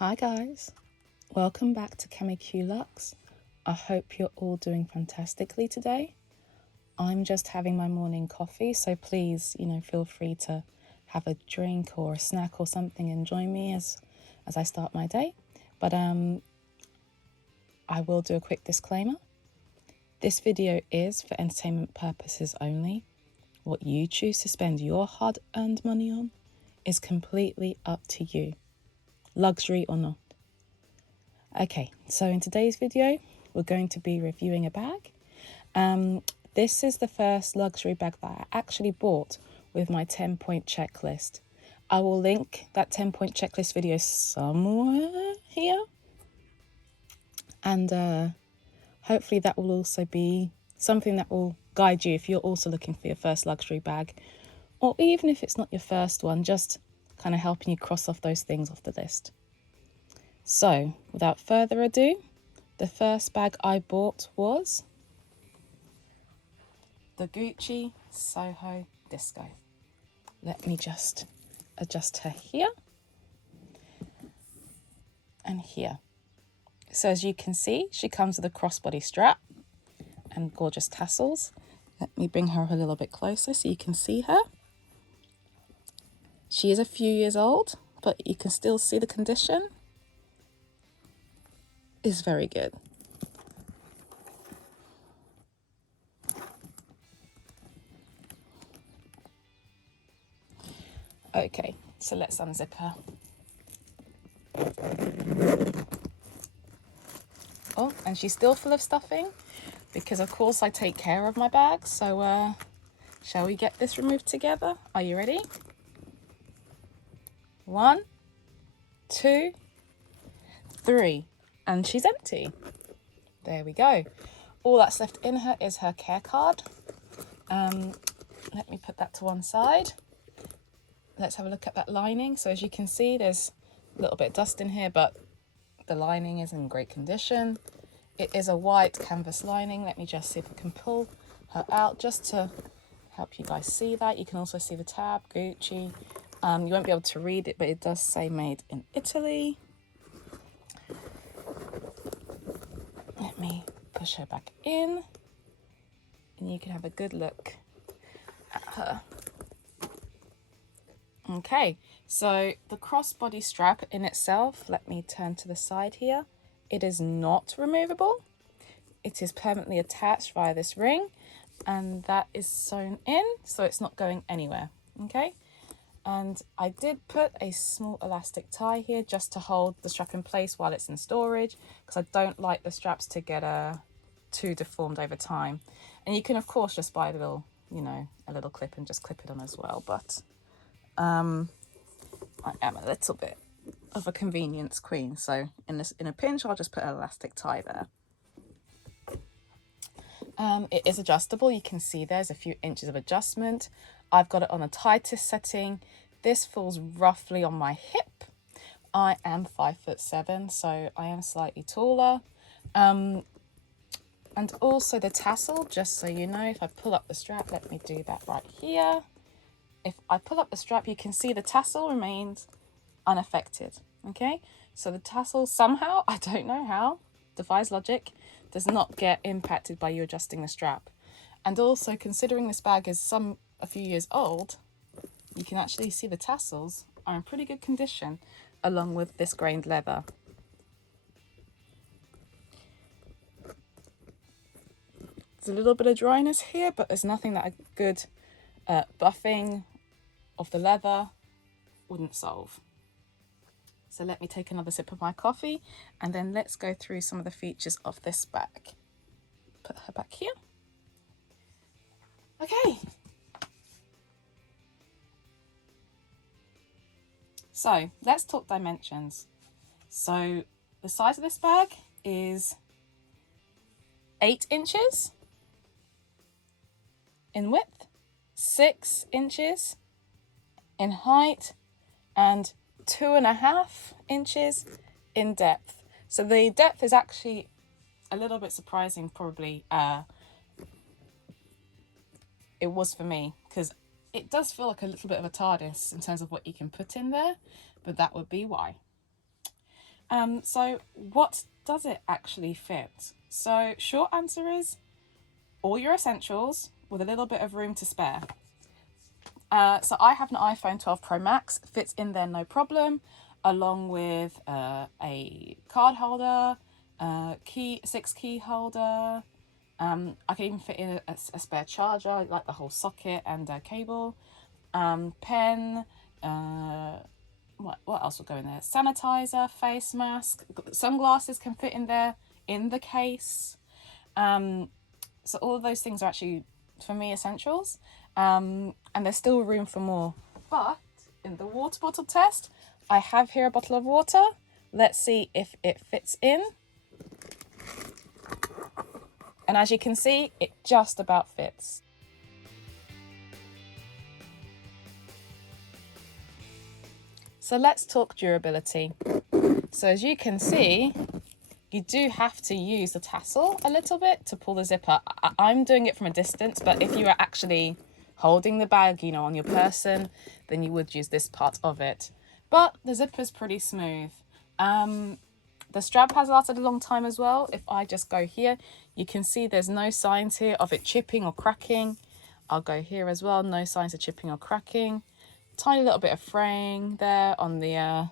Hi guys, welcome back to ChemiQ Lux. I hope you're all doing fantastically today. I'm just having my morning coffee, so please, feel free to have a drink or a snack or something and join me as I start my day. But I will do a quick disclaimer. This video is for entertainment purposes only. What you choose to spend your hard-earned money on is completely up to you, luxury or not. Okay, so in today's video, we're going to be reviewing a bag. This is the first luxury bag that I actually bought with my 10-point checklist. I will link that 10-point checklist video somewhere here. And hopefully that will also be something that will guide you if you're also looking for your first luxury bag. Or even if it's not your first one, just kind of helping you cross off those things off the list. So, without further ado, the first bag I bought was the Gucci Soho Disco. Let me just adjust her here and here. So as you can see, she comes with a crossbody strap and gorgeous tassels. Let me bring her a little bit closer so you can see her. She is a few years old, but you can still see the condition is very good. Okay, so let's unzip her. Oh, and she's still full of stuffing because of course I take care of my bags. So shall we get this removed together? Are you ready? 1, 2, 3, and she's empty. There we go. All that's left in her is her care card. Let me put that to one side. Let's have a look at that lining. So as you can see, there's a little bit of dust in here, but the lining is in great condition. It is a white canvas lining. Let me just see if I can pull her out just to help you guys see that. You can also see the tab, Gucci. You won't be able to read it, but it does say made in Italy. Let me push her back in and you can have a good look at her. Okay, so the crossbody strap in itself, let me turn to the side here. It is not removable. It is permanently attached via this ring and that is sewn in, so it's not going anywhere, okay? And I did put a small elastic tie here just to hold the strap in place while it's in storage because I don't like the straps to get too deformed over time. And you can of course just buy a little, a little clip and just clip it on as well, but I am a little bit of a convenience queen, so in a pinch I'll just put an elastic tie there. It is adjustable. You can see there's a few inches of adjustment. I've got it on the tightest setting. This falls roughly on my hip. I am 5'7", so I am slightly taller. And also the tassel, just so you know, if I pull up the strap, let me do that right here. If I pull up the strap, you can see the tassel remains unaffected, okay? So the tassel somehow, I don't know how, defies logic, does not get impacted by you adjusting the strap. And also, considering this bag is a few years old, you can actually see the tassels are in pretty good condition along with this grained leather. There's a little bit of dryness here, but there's nothing that a good buffing of the leather wouldn't solve. So let me take another sip of my coffee and then let's go through some of the features of this bag. Put her back here. Okay. So let's talk dimensions. So the size of this bag is 8 inches in width, 6 inches in height, and 2.5 inches in depth. So the depth is actually a little bit surprising, probably. It was for me, because it does feel like a little bit of a TARDIS in terms of what you can put in there, but that would be why. So what does it actually fit? So short answer is all your essentials with a little bit of room to spare. So I have an iPhone 12 Pro Max, fits in there no problem, along with a card holder, six key holder. I can even fit in a spare charger, like the whole socket and cable, pen. What else will go in there? Sanitizer, face mask, sunglasses can fit in there in the case. So all of those things are actually, for me, essentials. And there's still room for more. But in the water bottle test, I have here a bottle of water. Let's see if it fits in. And as you can see, it just about fits. So let's talk durability. So as you can see, you do have to use the tassel a little bit to pull the zipper. I'm doing it from a distance, but if you are actually holding the bag, on your person, then you would use this part of it. But the zipper's pretty smooth. The strap has lasted a long time as well. If I just go here, you can see there's no signs here of it chipping or cracking. I'll go here as well, no signs of chipping or cracking. Tiny little bit of fraying there on the on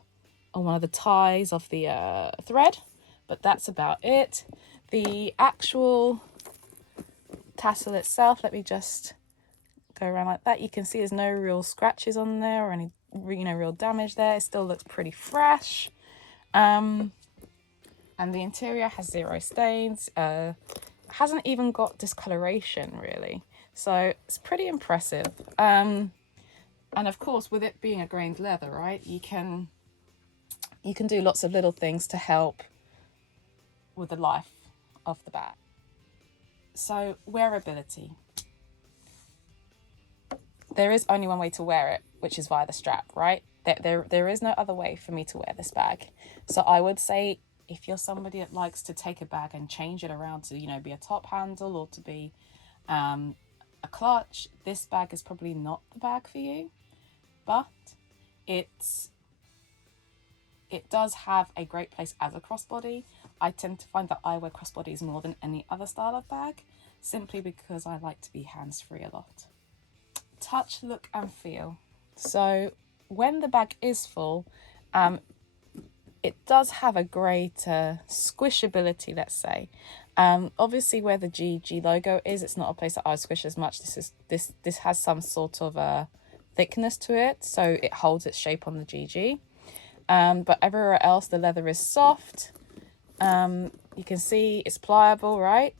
one of the ties of the thread, but that's about it. The actual tassel itself, let me just go around like that. You can see there's no real scratches on there or any real damage there. It still looks pretty fresh. And the interior has 0 stains. Hasn't even got discoloration really, so it's pretty impressive. And of course, with it being a grained leather, right, you can do lots of little things to help with the life of the bag. So wearability. There is only one way to wear it, which is via the strap, right? There is no other way for me to wear this bag. So I would say if you're somebody that likes to take a bag and change it around to, be a top handle or to be a clutch, this bag is probably not the bag for you. But it does have a great place as a crossbody. I tend to find that I wear crossbodies more than any other style of bag, simply because I like to be hands-free a lot. Touch, look and feel. So when the bag is full, it does have a great squishability, let's say. Obviously where the GG logo is, it's not a place that I squish as much. This has some sort of thickness to it, so it holds its shape on the GG. But everywhere else the leather is soft. You can see it's pliable, right?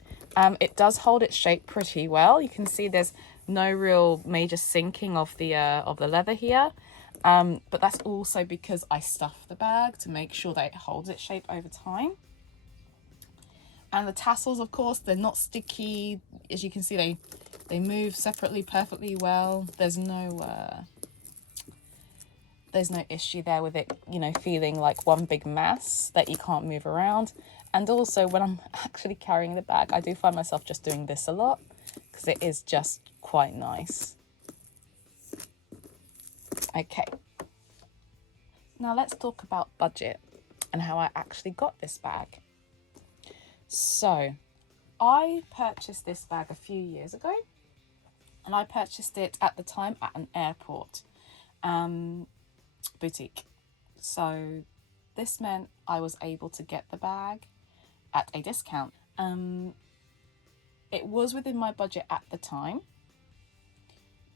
It does hold its shape pretty well. You can see there's no real major sinking of the leather here. But that's also because I stuff the bag to make sure that it holds its shape over time. And the tassels, of course, they're not sticky. As you can see, they move separately perfectly well. There's no issue there with it, feeling like one big mass that you can't move around. And also when I'm actually carrying the bag, I do find myself just doing this a lot because it is just quite nice. Okay. Now let's talk about budget and how I actually got this bag. So I purchased this bag a few years ago, and I purchased it at the time at an airport boutique. So this meant I was able to get the bag at a discount. It was within my budget at the time.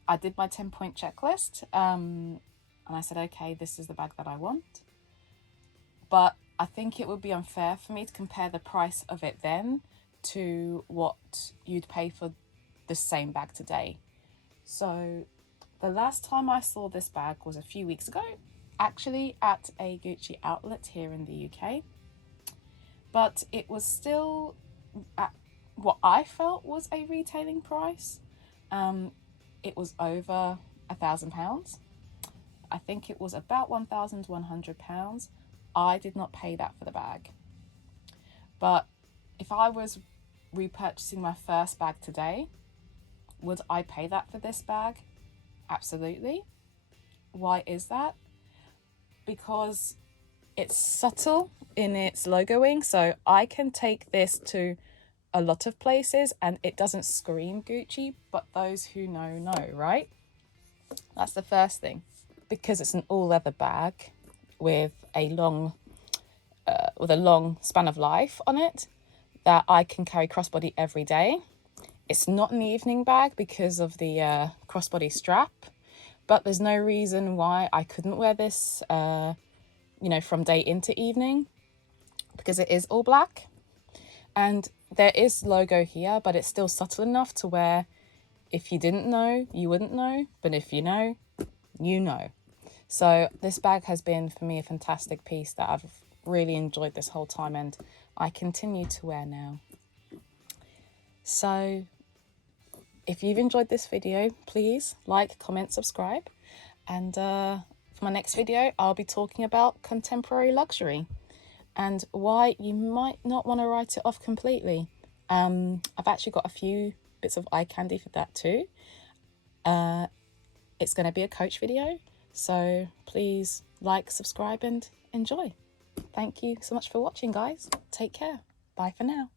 I did my 10-point checklist, and I said, okay, this is the bag that I want. But I think it would be unfair for me to compare the price of it then to what you'd pay for the same bag today. So the last time I saw this bag was a few weeks ago, actually at a Gucci outlet here in the UK. But it was still at what I felt was a retailing price. It was over £1,000. I think it was about £1,100. I did not pay that for the bag. But if I was repurchasing my first bag today, would I pay that for this bag? Absolutely. Why is that? Because it's subtle in its logoing, so I can take this to a lot of places and it doesn't scream Gucci, but those who know, right? That's the first thing. Because it's an all leather bag with a long span of life on it that I can carry crossbody every day. It's not an evening bag because of the crossbody strap, but there's no reason why I couldn't wear this, from day into evening, because it is all black. And there is logo here, but it's still subtle enough to where if you didn't know, you wouldn't know. But if you know, you know. So this bag has been for me a fantastic piece that I've really enjoyed this whole time and I continue to wear now. So if you've enjoyed this video, please like, comment, subscribe. And for my next video, I'll be talking about contemporary luxury and why you might not want to write it off completely. I've actually got a few bits of eye candy for that too. It's going to be a coach video, so please like, subscribe and enjoy. Thank you so much for watching, guys. Take care. Bye for now.